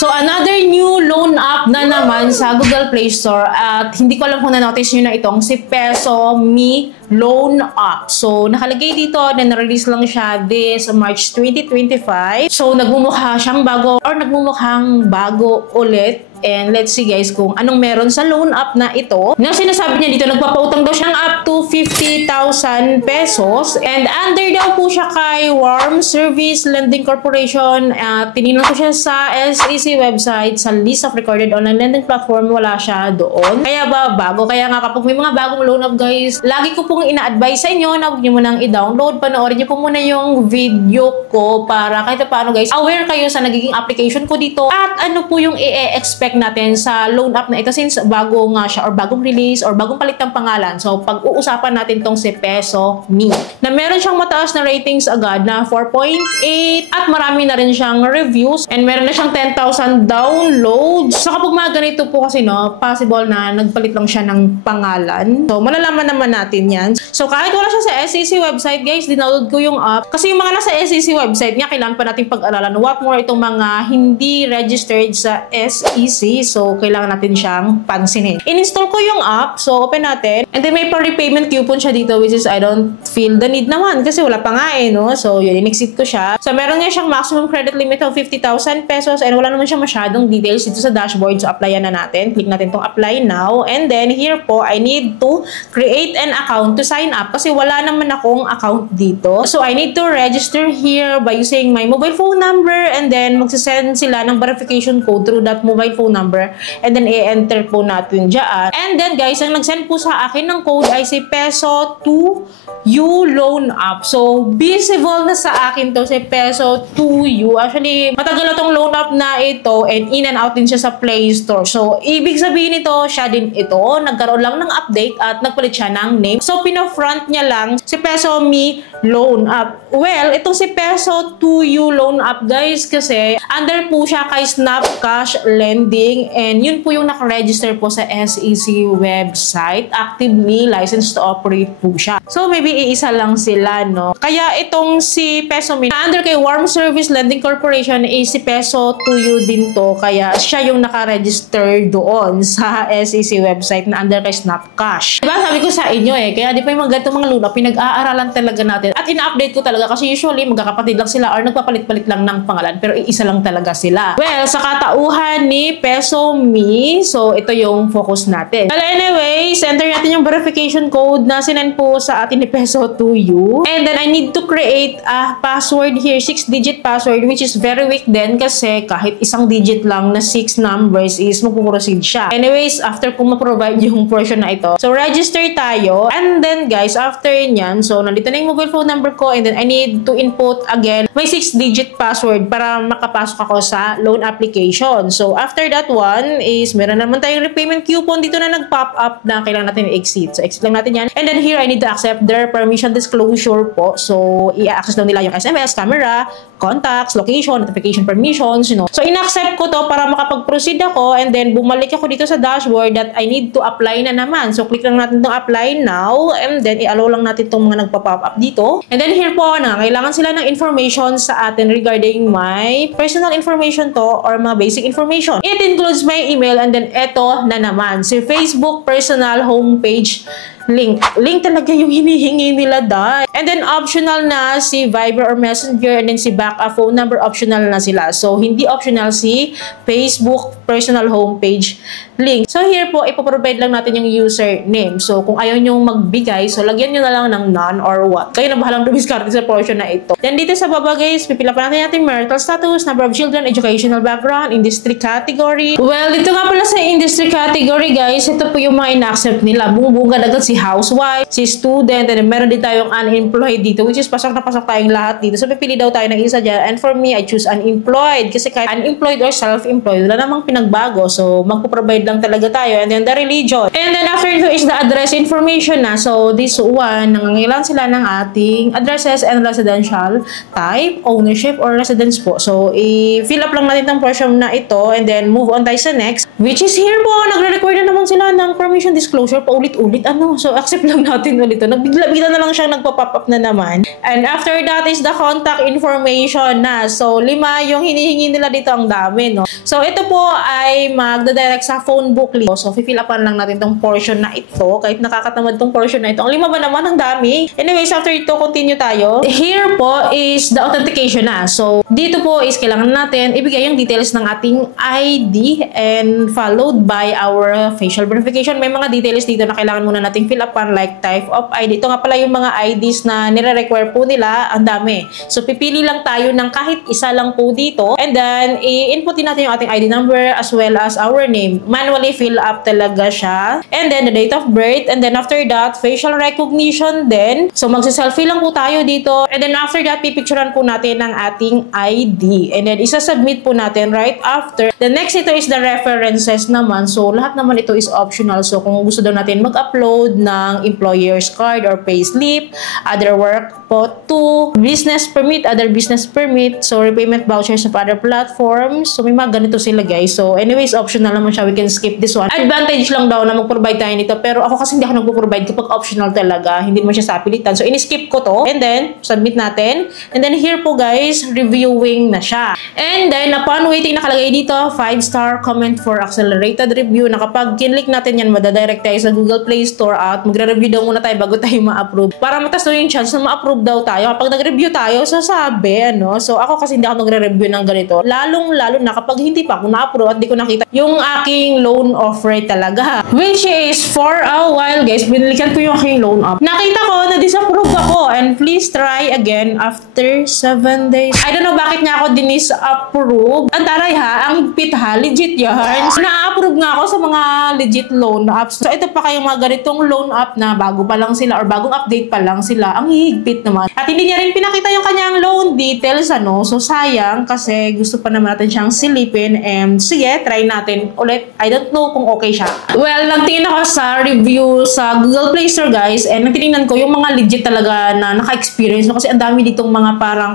So, another new loan app na naman sa Google Play Store at hindi ko alam kung na-notice nyo na itong si PesoMe Loan App. So, nakalagay dito na na-release lang siya this March 2025. So, nagmumukha siyang bago or nagmumukhang bago ulit. And let's see guys kung anong meron sa loan app na ito. Na sinasabi niya dito, nagpapautang daw siya ng up to 50,000 pesos. And under daw po siya kay Warm Service Lending Corporation. Tinignan ko siya sa SEC website, sa list of recorded online lending platform, wala siya doon. Kaya ba bago? Kaya nga kapag may mga bagong loan app guys, lagi ko pong ina-advise sa inyo na huwag niyo munang i-download. Panoorin niyo po muna yung video ko para kahit paano guys, aware kayo sa nagiging application ko dito at ano po yung i-expect natin sa loan app na ito since bago nga siya or bagong release or bagong palit ng pangalan. So, pag-uusapan natin tong si PesoMe na meron siyang mataas na ratings agad na 4.8 at marami na rin siyang reviews and meron na siyang 10,000 downloads. So, kapag mga ganito po kasi no, possible na nagpalit lang siya ng pangalan. So, malalaman naman natin yan. So, kahit wala siya sa SEC website guys, dinownload ko yung app. Kasi yung mga nasa SEC website niya, kailangan pa natin pag-aralan. What more itong mga hindi registered sa SEC. So, kailangan natin siyang pansinin. In-install ko yung app. So, open natin. And then, may pa-repayment coupon siya dito which is I don't feel the need naman kasi wala pa nga no? So, yun, in-exit ko siya. So, meron nga siyang maximum credit limit of 50,000 pesos and wala naman siya masyadong details dito sa dashboard. So, applyan na natin. Click natin tong apply now. And then, here po, I need to create an account to sign up kasi wala naman akong account dito. So, I need to register here by using my mobile phone number and then magsisend sila ng verification code through that mobile phone number and then i-enter po natin dyan. And then guys, ang nag-send po sa akin ng code ay si Peso2U Loan App. So, visible na sa akin to si Peso2U. Actually, matagal na tong loan app na ito and in and out din siya sa Play Store. So, ibig sabihin nito, siya din ito. Nagkaroon lang ng update at nagpalit siya ng name. So, pina-front niya lang si PesoMe Loan App. Well, itong si Peso2U Loan App guys kasi under po siya kay Snap Cash Lending and yun po yung nakaregister po sa SEC website. Actively licensed to operate po siya. So, maybe iisa lang sila, no? Kaya itong si PesoMe na under kay Warm Service Lending Corporation is si Peso2U din to. Kaya siya yung nakaregister doon sa SEC website na under kay Snap Cash. Diba sabi ko sa inyo kaya di pa yung mga ganitong mga loan app, pinag-aaralan talaga natin. At ina-update ko talaga kasi usually magkakapatid lang sila or nagpapalit-palit lang ng pangalan pero iisa lang talaga sila. Well, sa katauhan ni PesoMe, so ito yung focus natin. Well, anyways, enter natin yung verification code na sinend po sa atin ni Peso2U. And then I need to create a password here, 6-digit password which is very weak din kasi kahit isang digit lang na 6 numbers is magpuproceed siya. Anyways, after ko ma-provide yung portion na ito, so register tayo. And then guys, after nyan, so nandito na yung mobile phone number ko and then I need to input again my 6-digit password para makapasok ako sa loan application. So after that one is meron naman tayong repayment coupon dito na nag-pop up na kailangan natin i-exit. So exit lang natin yan. And then here I need to accept their permission disclosure po. So i-access daw nila yung SMS, camera, contacts, location, notification permissions, So in-accept ko to para makapag-proceed ako and then bumalik ako dito sa dashboard that I need to apply na naman. So click lang natin itong apply now and then i-allow lang natin itong mga nagpa-pop up dito. And then here po na kailangan sila ng information sa atin regarding my personal information to or mga basic information. It includes my email and then eto na naman si Facebook personal homepage link. Link talaga yung hinihingi nila dahil. And then optional na si Viber or Messenger and then si backup phone number optional na sila. So hindi optional si Facebook personal homepage link. So here po, ipoprovide lang natin yung username. So kung ayaw nyo magbigay, so lagyan nyo na lang ng none or what. Kayo na bahalang dumiskarte sa portion na ito. Then dito sa baba guys, pipila pa natin marital status, number of children, educational background, industry category. Well, dito nga pala sa industry category guys, ito po yung mga in-accept nila. Bumubungad agad si housewife, si student, and then meron din tayong unemployed dito, which is pasok na pasok tayong lahat dito. So pipili daw tayo ng isa dyan. And for me, I choose unemployed. Kasi kahit unemployed or self-employed, wala namang pinagbago. So magpo-provide lang talaga tayo. And then the religion. And then after ito is the address information na. So this one, nangangailangan sila ng ating addresses and residential type, ownership, or residence po. So i-fill up lang natin itong portion na ito and then move on tayo sa next. Which is here po, nagre-require na naman sila ng permission disclosure pa ulit-ulit. So, accept lang natin ulit ito. Nagbigla-bigla na lang siyang nagpa-pop up na naman. And after that is the contact information na. So, 5 yung hinihingi nila dito, ang dami, no? So, ito po ay magdadirect sa phone book list. So, fill upan lang natin tong portion na ito. Kahit nakakatamad tong portion na ito. Ang 5 ba naman, ang dami. Anyways, after ito, continue tayo. Here po is the authentication na. So, dito po is kailangan natin ibigay yung details ng ating ID and followed by our facial verification. May mga details dito na kailangan muna nating fill upan like type of ID. Ito nga pala yung mga IDs na nire-require po nila. Ang dami. So, pipili lang tayo ng kahit isa lang po dito. And then, i-input din natin yung ating ID number as well as our name. Manually fill up talaga siya. And then, the date of birth. And then, after that, facial recognition din. So, magsa-selfie lang po tayo dito. And then, after that, pipicturean po natin ng ating ID. And then, isa-submit po natin right after. The next ito is the references naman. So, lahat naman ito is optional. So, kung gusto daw natin mag-upload ng employer's card or payslip, other work po to business permit, other business permit, so repayment vouchers of other platforms. So, may mga ganito sila, guys. So, anyways, optional naman siya. We can skip this one. Advantage lang daw na mag-provide tayo nito. Pero ako kasi hindi ako nag-provide kapag optional talaga. Hindi naman siya sa pilitan. So, in-skip ko to. And then, submit natin. And then, here po, guys, reviewing na siya. And then, upon waiting, nakalagay dito, 5-star comment for accelerated review, na kapag kinlik natin yan, madadirect tayo sa Google Play Store at magre-review daw muna tayo bago tayo ma-approve. Para matas daw yung chance na ma-approve daw tayo. Kapag nag-review tayo, sasabi, ano? So, ako kasi hindi ako nagre-review ng ganito. Lalong-lalo na kapag hindi pa ako na-approve at di ko nakita yung aking loan offer talaga. Which is, for a while, guys, binilikan ko yung aking loan offer. Nakita ko na disapprove ako and please try again after 7 days. I don't know bakit nga ako dinis-approve. Ang taray ha, ang higpit ha, legit yan. Na-approve nga ako sa mga legit loan apps. So, ito pa kayong mga ganitong loan app na bago pa lang sila or bagong update pa lang sila. Ang higpit naman. At hindi niya rin pinakita yung kanyang loan details, ano. So, sayang kasi gusto pa naman natin siyang silipin and sige, try natin ulit. I don't know kung okay siya. Well, nagtingin ako sa review sa Google Play Store, guys, and nagtingnan ko yung mga legit talaga na naka-experience. No? Kasi ang dami ditong mga parang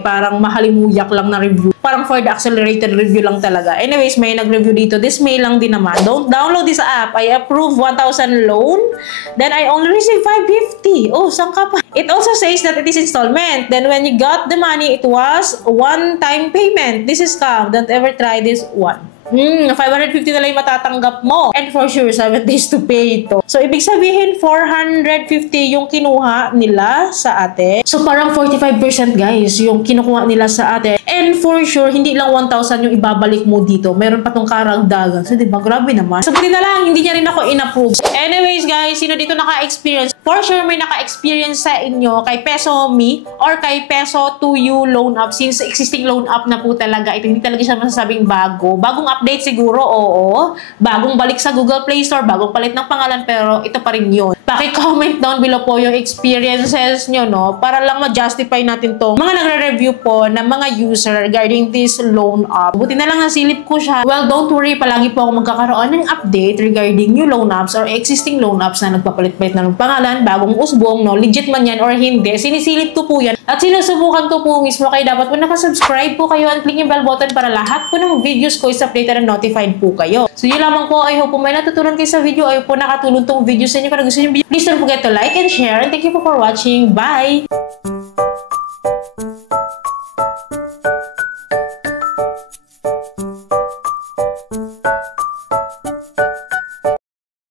parang mahalimuyak lang na review. Parang for the accelerated review lang talaga. Anyways, may nag-review dito. This May lang din naman. Don't download this app. I approve 1,000 loan. Then I only receive 550. Oh, saan ka pa? It also says that it is installment. Then when you got the money, it was one-time payment. This is scam. Don't ever try this one. 550 na lang yung matatanggap mo. And for sure, 7 days to pay ito. So, ibig sabihin, 450 yung kinuha nila sa atin. So, parang 45% guys, yung kinukuha nila sa atin. And for sure, hindi lang 1,000 yung ibabalik mo dito. Meron pa tong karagdagan. So, diba? Grabe naman. Sabihin na lang, hindi niya rin ako in-approve. Anyways, guys, sino dito naka-experience? For sure, may naka-experience sa inyo kay Peso Me or kay Peso to You loan app. Since existing loan app na po talaga. Ito hindi talaga siya masasabing bago. Bagong update siguro, oo. Bagong balik sa Google Play Store, bagong palit ng pangalan, pero ito pa rin yun. Paki-comment down below po yung experiences nyo, no? Para lang ma-justify natin to. Mga nagre-review po na mga user regarding this loan app. Buti na lang nasilip ko siya. Well, don't worry, palagi po ako magkakaroon ng update regarding new loan apps or existing loan apps na nagpapalit-palit na ng pangalan, bagong usbong, no? Legit man yan or hindi. Sinisilip ko po yan. At sinusubukan ko po mismo. Kaya dapat po nakasubscribe po kayo and click yung bell button para lahat po ng videos ko is updated and notified po kayo. So yun lamang po. I hope po may natutunan kayo sa video. I hope po nakatulong tong video sa inyo. Kung gusto nyo, please don't forget to like and share. And thank you po for watching. Bye!